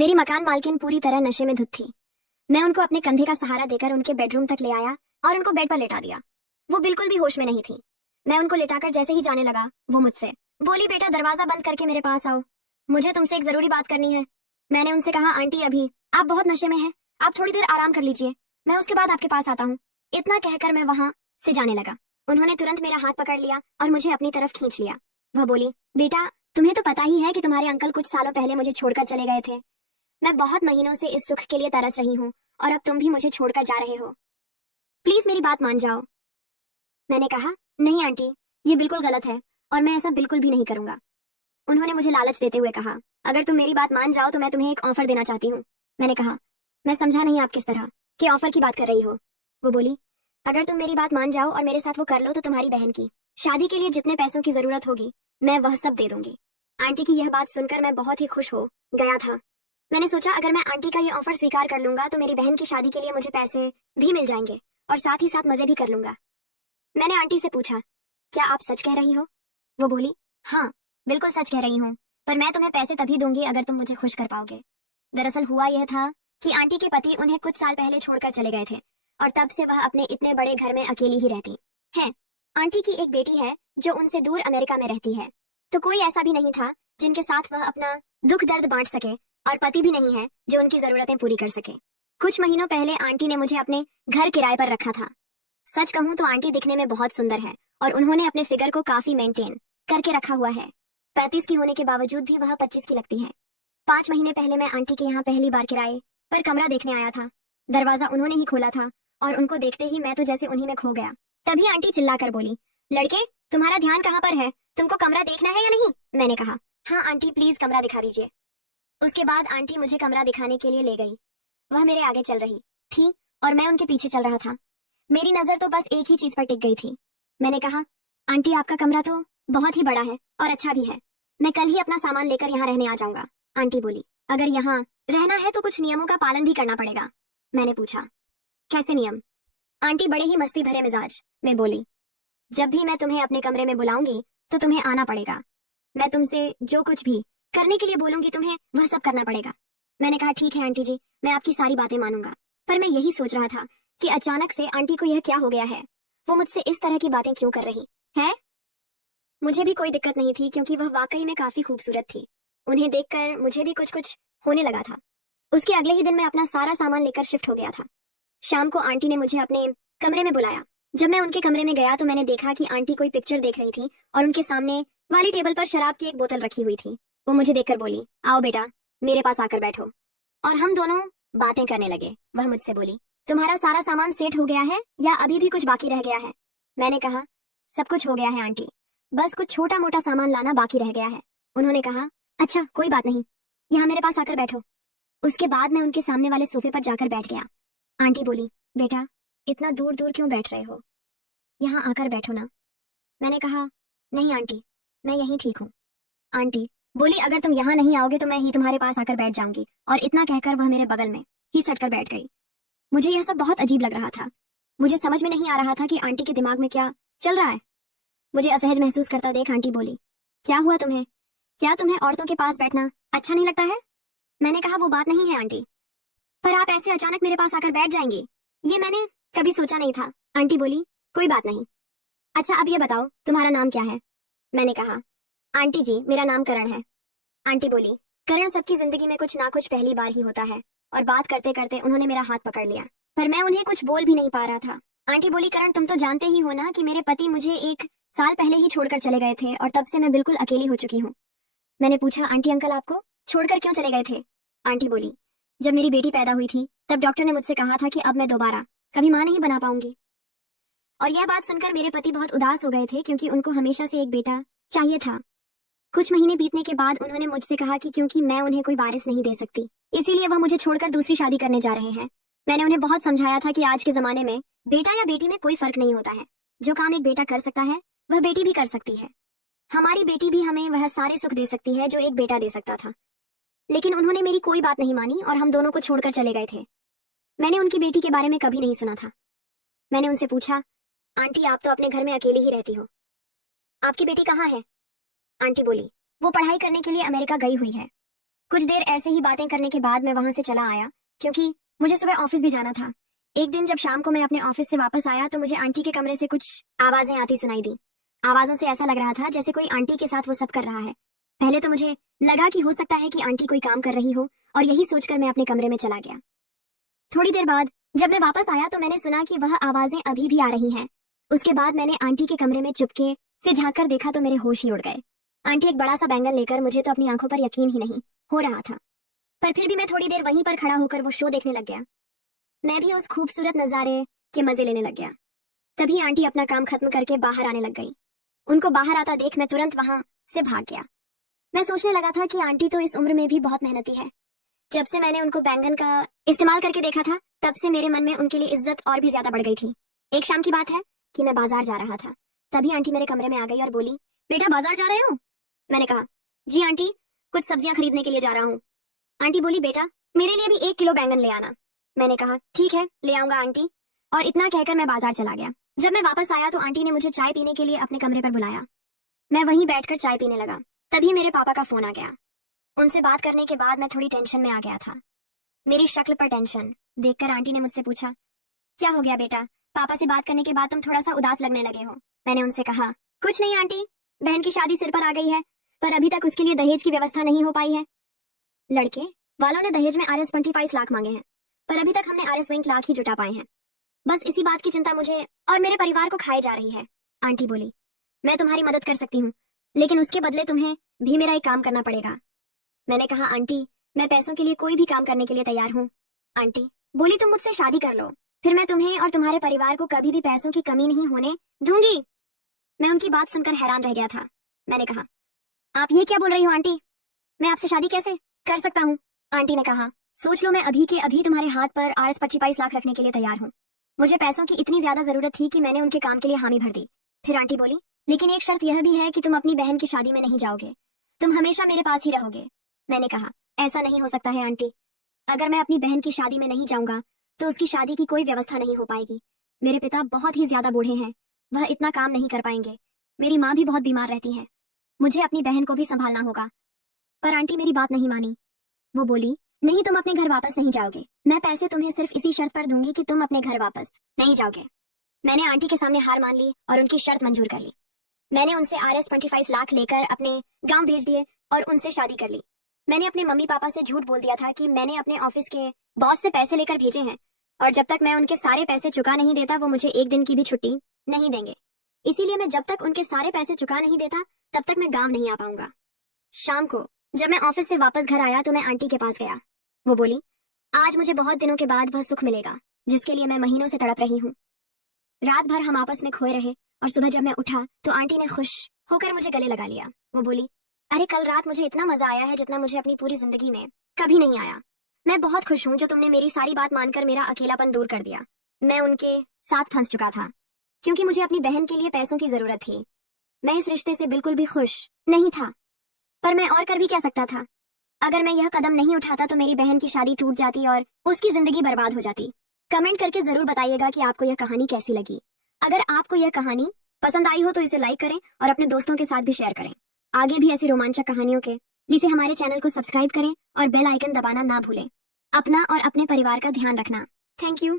मेरी मकान मालकिन पूरी तरह नशे में धुत थी। मैं उनको अपने कंधे का सहारा देकर उनके बेडरूम तक ले आया और उनको बेड पर लेटा दिया। वो बिल्कुल भी होश में नहीं थी। मैं उनको लेटाकर जैसे ही जाने लगा, वो मुझसे बोली, बेटा दरवाजा बंद करके मेरे पास आओ, मुझे तुमसे एक जरूरी बात करनी है। मैंने उनसे कहा, आंटी अभी आप बहुत नशे में हैं, आप थोड़ी देर आराम कर लीजिए, मैं उसके बाद आपके पास आता हूँ। इतना कहकर मैं वहां से जाने लगा। उन्होंने तुरंत मेरा हाथ पकड़ लिया और मुझे अपनी तरफ खींच लिया। वह बोली, बेटा तुम्हें तो पता ही है कि तुम्हारे अंकल कुछ सालों पहले मुझे छोड़कर चले गए थे। मैं बहुत महीनों से इस सुख के लिए तरस रही हूँ और अब तुम भी मुझे छोड़कर जा रहे हो। प्लीज मेरी बात मान जाओ। मैंने कहा, नहीं आंटी, ये बिल्कुल गलत है और मैं ऐसा बिल्कुल भी नहीं करूंगा। उन्होंने मुझे लालच देते हुए कहा, अगर तुम मेरी बात मान जाओ तो मैं तुम्हें एक ऑफर देना चाहती हूँ। मैंने कहा, मैं समझा नहीं आप किस तरह के ऑफर की बात कर रही हो। वो बोली, अगर तुम मेरी बात मान जाओ और मेरे साथ वो कर लो तो तुम्हारी बहन की शादी के लिए जितने पैसों की जरूरत होगी मैं वह सब दे दूंगी। आंटी की यह बात सुनकर मैं बहुत ही खुश हो गया था। मैंने सोचा अगर मैं आंटी का ये ऑफर स्वीकार कर लूंगा तो मेरी बहन की शादी के लिए मुझे पैसे भी मिल जाएंगे और साथ ही साथ मजे भी कर लूंगा। मैंने आंटी से पूछा, क्या आप सच कह रही हो? वो बोली, हाँ बिल्कुल सच कह रही हूँ, पर मैं तुम्हें पैसे तभी दूंगी अगर तुम मुझे खुश कर पाओगे। दरअसल हुआ यह था कि आंटी के पति उन्हें कुछ साल पहले छोड़कर चले गए थे और तब से वह अपने इतने बड़े घर में अकेली ही रहती है। आंटी की एक बेटी है जो उनसे दूर अमेरिका में रहती है, तो कोई ऐसा भी नहीं था जिनके साथ वह अपना दुख दर्द बांट सके, और पति भी नहीं है जो उनकी जरूरतें पूरी कर सके। कुछ महीनों पहले आंटी ने मुझे अपने घर किराए पर रखा था। सच कहूं तो आंटी दिखने में बहुत सुंदर है और उन्होंने अपने फिगर को काफी मेंटेन करके रखा हुआ है। 35 की होने के बावजूद भी वह 25 की लगती है। 5 महीने पहले मैं आंटी के यहाँ पहली बार किराए पर कमरा देखने आया था। दरवाजा उन्होंने ही खोला था और उनको देखते ही मैं तो जैसे उन्हीं में खो गया। तभी आंटी चिल्लाकर बोली, लड़के तुम्हारा ध्यान कहाँ पर है, तुमको कमरा देखना है या नहीं? मैंने कहा, हाँ आंटी प्लीज कमरा दिखा दीजिए। उसके बाद आंटी मुझे कमरा दिखाने के लिए ले गई। वह मेरे आगे चल रही थी और मैं उनके पीछे चल रहा था। मेरी नजर तो बस एक ही चीज पर टिक गई थी। मैंने कहा, आंटी आपका कमरा तो बहुत ही बड़ा है और अच्छा भी है, मैं कल ही अपना सामान लेकर यहाँ रहने आ जाऊंगा। आंटी बोली, अगर यहाँ रहना है तो कुछ नियमों का पालन भी करना पड़ेगा। मैंने पूछा, कैसे नियम? आंटी बड़े ही मस्ती भरे मिजाज में बोली, जब भी मैं तुम्हें अपने कमरे में बुलाऊंगी तो तुम्हें आना पड़ेगा। मैं तुमसे जो कुछ भी करने के लिए बोलूंगी तुम्हें वह सब करना पड़ेगा। मैंने कहा, ठीक है आंटी जी, मैं आपकी सारी बातें मानूंगा। पर मैं यही सोच रहा था कि अचानक से आंटी को यह क्या हो गया है, वो मुझसे इस तरह की बातें क्यों कर रही है? मुझे भी कोई दिक्कत नहीं थी क्योंकि वह वाकई में काफी खूबसूरत थी। उन्हें देखकर मुझे भी कुछ कुछ होने लगा था। उसके अगले ही दिन मैं अपना सारा सामान लेकर शिफ्ट हो गया था। शाम को आंटी ने मुझे अपने कमरे में बुलाया। जब मैं उनके कमरे में गया तो मैंने देखा कि आंटी कोई पिक्चर देख रही थी और उनके सामने वाली टेबल पर शराब की एक बोतल रखी हुई थी। वो मुझे देखकर बोली, आओ बेटा मेरे पास आकर बैठो। और हम दोनों बातें करने लगे। वह मुझसे बोली, तुम्हारा सारा सामान सेट हो गया है या अभी भी कुछ बाकी रह गया है? मैंने कहा, सब कुछ हो गया है आंटी, बस कुछ छोटा मोटा सामान लाना बाकी रह गया है। उन्होंने कहा, अच्छा कोई बात नहीं, यहाँ मेरे पास आकर बैठो। उसके बाद मैं उनके सामने वाले सोफे पर जाकर बैठ गया। आंटी बोली, बेटा इतना दूर दूर क्यों बैठ रहे हो, यहाँ आकर बैठो ना। मैंने कहा, नहीं आंटी मैं यहीं ठीक हूँ। आंटी बोली, अगर तुम यहाँ नहीं आओगे तो मैं ही तुम्हारे पास आकर बैठ जाऊंगी। और इतना कहकर वह मेरे बगल में ही सटकर बैठ गई। मुझे यह सब बहुत अजीब लग रहा था। मुझे समझ में नहीं आ रहा था कि आंटी के दिमाग में क्या चल रहा है। मुझे असहज महसूस करता देख आंटी बोली, क्या हुआ तुम्हें, क्या तुम्हें औरतों के पास बैठना अच्छा नहीं लगता है? मैंने कहा, वो बात नहीं है आंटी, पर आप ऐसे अचानक मेरे पास आकर बैठ जाएंगी, ये मैंने कभी सोचा नहीं था। आंटी बोली, कोई बात नहीं, अच्छा अब ये बताओ तुम्हारा नाम क्या है? मैंने कहा, आंटी जी मेरा नाम करण है। आंटी बोली, करण सबकी जिंदगी में कुछ ना कुछ पहली बार ही होता है। और बात करते करते उन्होंने मेरा हाथ पकड़ लिया, पर मैं उन्हें कुछ बोल भी नहीं पा रहा था। आंटी बोली, करण तुम तो जानते ही हो ना कि मेरे पति मुझे 1 साल पहले ही छोड़कर चले गए थे और तब से मैं बिल्कुल अकेली हो चुकी हूँ। मैंने पूछा, आंटी अंकल आपको छोड़कर क्यों चले गए थे? आंटी बोली, जब मेरी बेटी पैदा हुई थी तब डॉक्टर ने मुझसे कहा था कि अब मैं दोबारा कभी माँ नहीं बना पाऊंगी। और यह बात सुनकर मेरे पति बहुत उदास हो गए थे क्योंकि उनको हमेशा से एक बेटा चाहिए था। कुछ महीने बीतने के बाद उन्होंने मुझसे कहा कि क्योंकि मैं उन्हें कोई वारिस नहीं दे सकती, इसीलिए वह मुझे छोड़कर दूसरी शादी करने जा रहे हैं। मैंने उन्हें बहुत समझाया था कि आज के जमाने में बेटा या बेटी में कोई फर्क नहीं होता है। जो काम एक बेटा कर सकता है वह बेटी भी कर सकती है। हमारी बेटी भी हमें वह सारे सुख दे सकती है जो एक बेटा दे सकता था। लेकिन उन्होंने मेरी कोई बात नहीं मानी और हम दोनों को छोड़कर चले गए थे। मैंने उनकी बेटी के बारे में कभी नहीं सुना था। मैंने उनसे पूछा, आंटी आप तो अपने घर में अकेली ही रहती हो, आपकी बेटी कहाँ है? आंटी बोली, वो पढ़ाई करने के लिए अमेरिका गई हुई है। कुछ देर ऐसे ही बातें करने के बाद मैं वहां से चला आया, क्योंकि मुझे सुबह ऑफिस भी जाना था। एक दिन जब शाम को मैं अपने ऑफिस से वापस आया तो मुझे आंटी के कमरे से कुछ आवाजें आती सुनाई दी। आवाजों से ऐसा लग रहा था जैसे कोई आंटी के साथ वो सब कर रहा है। पहले तो मुझे लगा कि हो सकता है कि आंटी कोई काम कर रही हो, और यही सोचकर मैं अपने कमरे में चला गया। थोड़ी देर बाद जब मैं वापस आया तो मैंने सुना कि वह आवाजें अभी भी आ रही हैं। उसके बाद मैंने आंटी के कमरे में चुपके से झांक कर देखा तो मेरे होश ही उड़ गए। आंटी एक बड़ा सा बैंगन लेकर, मुझे तो अपनी आंखों पर यकीन ही नहीं हो रहा था, पर फिर भी मैं थोड़ी देर वहीं पर खड़ा होकर वो शो देखने लग गया। मैं भी उस खूबसूरत नजारे के मजे लेने लग गया। तभी आंटी अपना काम खत्म करके बाहर आने लग गई। उनको बाहर आता देख मैं तुरंत वहां से भाग गया। मैं सोचने लगा था कि आंटी तो इस उम्र में भी बहुत मेहनती है। जब से मैंने उनको बैंगन का इस्तेमाल करके देखा था, तब से मेरे मन में उनके लिए इज्जत और भी ज्यादा बढ़ गई थी। एक शाम की बात है कि मैं बाजार जा रहा था, तभी आंटी मेरे कमरे में आ गई और बोली, बेटा बाजार जा रहे हो? मैंने कहा, जी आंटी, कुछ सब्जियां खरीदने के लिए जा रहा हूँ। आंटी बोली, बेटा मेरे लिए भी 1 किलो बैंगन ले आना। मैंने कहा, ठीक है ले आऊंगा आंटी, और इतना कहकर मैं बाजार चला गया। जब मैं वापस आया तो आंटी ने मुझे चाय पीने के लिए अपने कमरे पर बुलाया। मैं वहीं बैठकर चाय पीने लगा, तभी मेरे पापा का फोन आ गया। उनसे बात करने के बाद मैं थोड़ी टेंशन में आ गया था। मेरी शक्ल पर टेंशन देखकर आंटी ने मुझसे पूछा, क्या हो गया बेटा, पापा से बात करने के बाद तुम थोड़ा सा उदास लगने लगे हो? मैंने उनसे कहा, कुछ नहीं आंटी, बहन की शादी सिर पर आ गई है, पर अभी तक उसके लिए दहेज की व्यवस्था नहीं हो पाई है। लड़के वालों ने दहेज में RS 25 लाख मांगे हैं, पर अभी तक हमने RS 20 लाख ही जुटा पाए हैं। बस इसी बात की चिंता मुझे और मेरे परिवार को खाए जा रही है। आंटी बोली, मैं तुम्हारी मदद कर सकती हूँ, लेकिन उसके बदले तुम्हें भी मेरा एक काम करना पड़ेगा। मैंने कहा, आंटी मैं पैसों के लिए कोई भी काम करने के लिए तैयार हूँ। आंटी बोली, तुम मुझसे शादी कर लो, फिर मैं तुम्हें और तुम्हारे परिवार को कभी भी पैसों की कमी नहीं होने दूंगी। मैं उनकी बात सुनकर हैरान रह गया था। मैंने कहा, आप ये क्या बोल रही हो आंटी, मैं आपसे शादी कैसे कर सकता हूँ? आंटी ने कहा, सोच लो, मैं अभी के अभी तुम्हारे हाथ पर RS 25 लाख रखने के लिए तैयार हूँ। मुझे पैसों की इतनी ज्यादा जरूरत थी कि मैंने उनके काम के लिए हामी भर दी। फिर आंटी बोली, लेकिन एक शर्त यह भी है कि तुम अपनी बहन की शादी में नहीं जाओगे, तुम हमेशा मेरे पास ही रहोगे। मैंने कहा, ऐसा नहीं हो सकता है आंटी, अगर मैं अपनी बहन की शादी में नहीं जाऊंगा तो उसकी शादी की कोई व्यवस्था नहीं हो पाएगी। मेरे पिता बहुत ही ज्यादा बूढ़े हैं, वह इतना काम नहीं कर पाएंगे। मेरी माँ भी बहुत बीमार रहती है, मुझे अपनी बहन को भी संभालना होगा। पर आंटी मेरी बात नहीं मानी। वो बोली, नहीं, तुम अपने घर वापस नहीं जाओगे। मैं पैसे तुम्हें सिर्फ इसी शर्त पर दूंगी कि तुम अपने घर वापस नहीं जाओगे। मैंने आंटी के सामने हार मान ली और उनकी शर्त मंजूर कर ली। मैंने उनसे RS 25 लाख लेकर अपने गांव भेज दिए और उनसे शादी कर ली। मैंने अपने मम्मी पापा से झूठ बोल दिया था कि मैंने अपने ऑफिस के बॉस से पैसे लेकर भेजे हैं, और जब तक मैं उनके सारे पैसे चुका नहीं देता वो मुझे एक दिन की भी छुट्टी नहीं देंगे। इसीलिए मैं जब तक उनके सारे पैसे चुका नहीं देता तब तक मैं गाँव नहीं आ पाऊंगा। शाम को जब मैं ऑफिस से वापस घर आया तो मैं आंटी के पास गया। वो बोली, आज मुझे बहुत दिनों के बाद वह सुख मिलेगा जिसके लिए मैं महीनों से तड़प रही हूँ। रात भर हम आपस में खोए रहे और सुबह जब मैं उठा तो आंटी ने खुश होकर मुझे गले लगा लिया। वो बोली, अरे कल रात मुझे इतना मजा आया है जितना मुझे अपनी पूरी जिंदगी में कभी नहीं आया। मैं बहुत खुश हूँ जो तुमने मेरी सारी बात मानकर मेरा अकेलापन दूर कर दिया। मैं उनके साथ फंस चुका था क्योंकि मुझे अपनी बहन के लिए पैसों की जरूरत थी। मैं इस रिश्ते से बिल्कुल भी खुश नहीं था, पर मैं और कर भी क्या सकता था। अगर मैं यह कदम नहीं उठाता तो मेरी बहन की शादी टूट जाती और उसकी जिंदगी बर्बाद हो जाती। कमेंट करके जरूर बताइएगा कि आपको यह कहानी कैसी लगी। अगर आपको यह कहानी पसंद आई हो तो इसे लाइक करें और अपने दोस्तों के साथ भी शेयर करें। आगे भी ऐसी रोमांचक कहानियों के लिए हमारे चैनल को सब्सक्राइब करें और बेल आइकन दबाना ना भूलें। अपना और अपने परिवार का ध्यान रखना। Thank you.